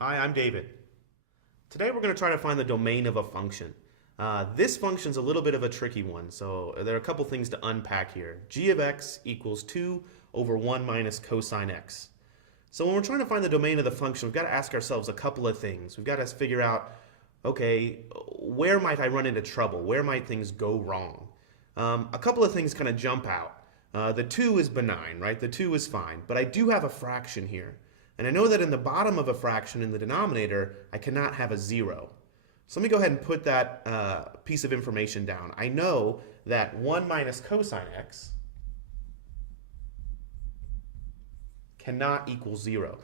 Hi, I'm David. Today we're going to try to find the domain of a function. This function's a little bit of a tricky one, so there are a couple things to unpack here. G of x equals 2 over 1 minus cosine x. So when we're trying to find the domain of the function, we've got to ask ourselves a couple of things. We've got to figure out, okay, where might I run into trouble? Where might things go wrong? A couple of things kind of jump out. The 2 is benign, right? The 2 is fine, but I do have a fraction here. And I know that in the bottom of a fraction in the denominator, I cannot have a 0. So let me go ahead and put that piece of information down. I know that 1 minus cosine x cannot equal 0.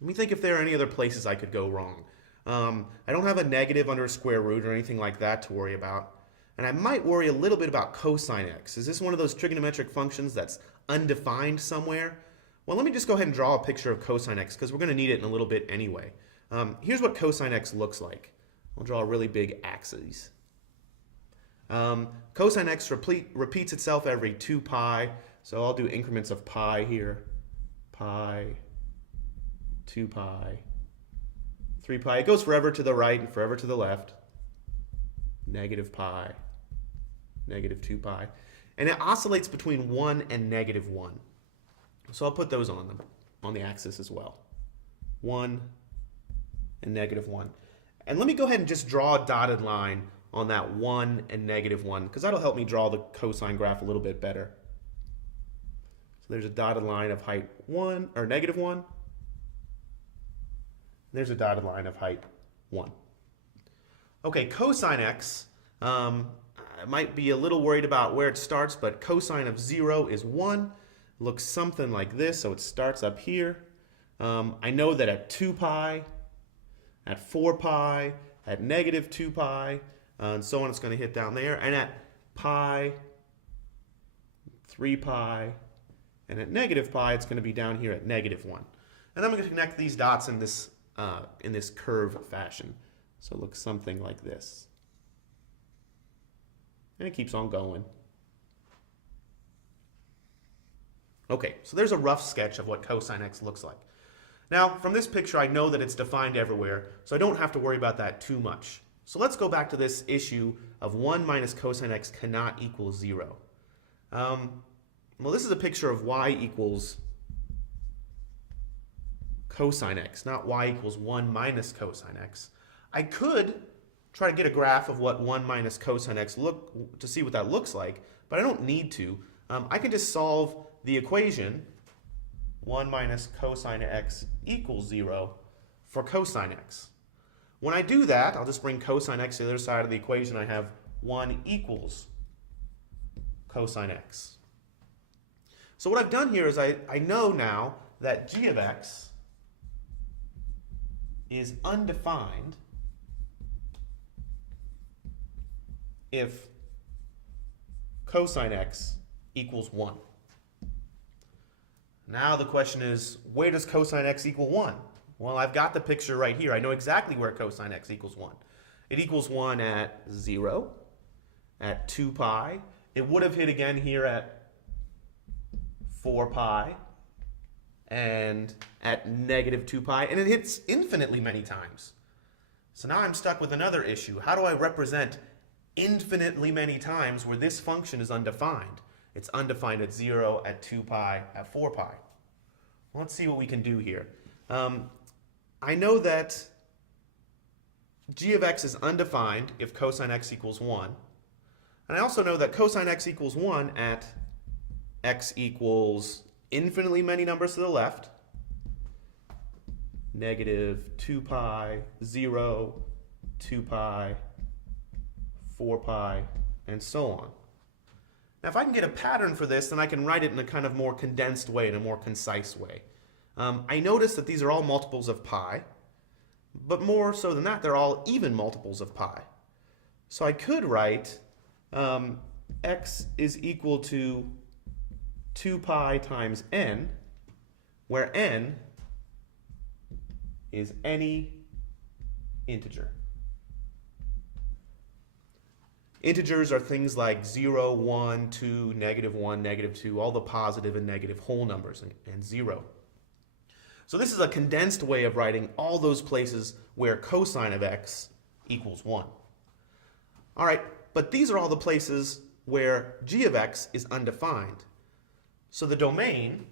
Let me think if there are any other places I could go wrong. I don't have a negative under a square root or anything like that to worry about. And I might worry a little bit about cosine x. Is this one of those trigonometric functions that's undefined somewhere? Well, let me just go ahead and draw a picture of cosine x because we're going to need it in a little bit anyway. Here's what cosine x looks like. I'll draw a really big axis. Cosine x repeats itself every 2 pi, so I'll do increments of pi here. Pi, 2 pi, 3 pi. It goes forever to the right and forever to the left. Negative pi, negative 2 pi. And it oscillates between 1 and negative 1. So I'll put those on the axis as well. 1 and negative 1. And let me go ahead and just draw a dotted line on that 1 and negative 1, because that'll help me draw the cosine graph a little bit better. So there's a dotted line of height 1, or negative 1. There's a dotted line of height 1. Okay, cosine x, I might be a little worried about where it starts, but cosine of 0 is 1. Looks something like this, so it starts up here. I know that at 2 pi, at 4 pi, at negative 2 pi, and so on, it's going to hit down there. And at pi, 3 pi, and at negative pi, it's going to be down here at negative 1. And I'm going to connect these dots in this curve fashion. So it looks something like this. And it keeps on going. Okay, so there's a rough sketch of what cosine x looks like. Now, from this picture, I know that it's defined everywhere, so I don't have to worry about that too much. So let's go back to this issue of 1 minus cosine x cannot equal 0. Well, this is a picture of y equals cosine x, not y equals 1 minus cosine x. I could try to get a graph of what 1 minus cosine x to see what that looks like, but I don't need to. I can just solve the equation 1 minus cosine x equals 0 for cosine x. When I do that, I'll just bring cosine x to the other side of the equation. I have 1 equals cosine x. So what I've done here is I know now that g of x is undefined if cosine x equals 1. Now the question is, where does cosine x equal 1? Well, I've got the picture right here. I know exactly where cosine x equals 1. It equals 1 at 0, at 2 pi. It would have hit again here at 4 pi, and at negative 2 pi, and it hits infinitely many times. So now I'm stuck with another issue. How do I represent infinitely many times where this function is undefined? It's undefined at 0, at 2 pi, at 4 pi. Well, let's see what we can do here. I know that g of x is undefined if cosine x equals 1. And I also know that cosine x equals 1 at x equals infinitely many numbers to the left. Negative 2 pi, 0, 2 pi, 4 pi, and so on. Now, if I can get a pattern for this, then I can write it in a kind of more condensed way, in a more concise way. I notice that these are all multiples of pi, but more so than that, they're all even multiples of pi. So I could write x is equal to 2 pi times n, where n is any integer. Integers are things like 0, 1, 2, -1, -2, all the positive and negative whole numbers, and 0. So this is a condensed way of writing all those places where cosine of x equals 1. All right, but these are all the places where g of x is undefined. So the domain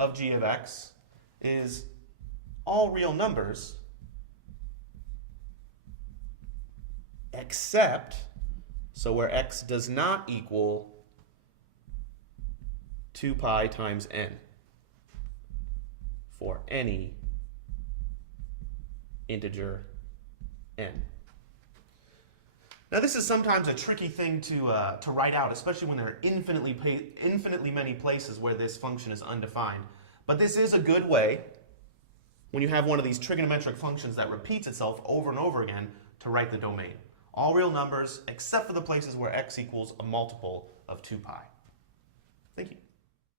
of g of x is all real numbers except, so where x does not equal 2 pi times n for any integer n. Now this is sometimes a tricky thing to write out, especially when there are infinitely many places where this function is undefined. But this is a good way, when you have one of these trigonometric functions that repeats itself over and over again, to write the domain. All real numbers except for the places where x equals a multiple of 2 pi.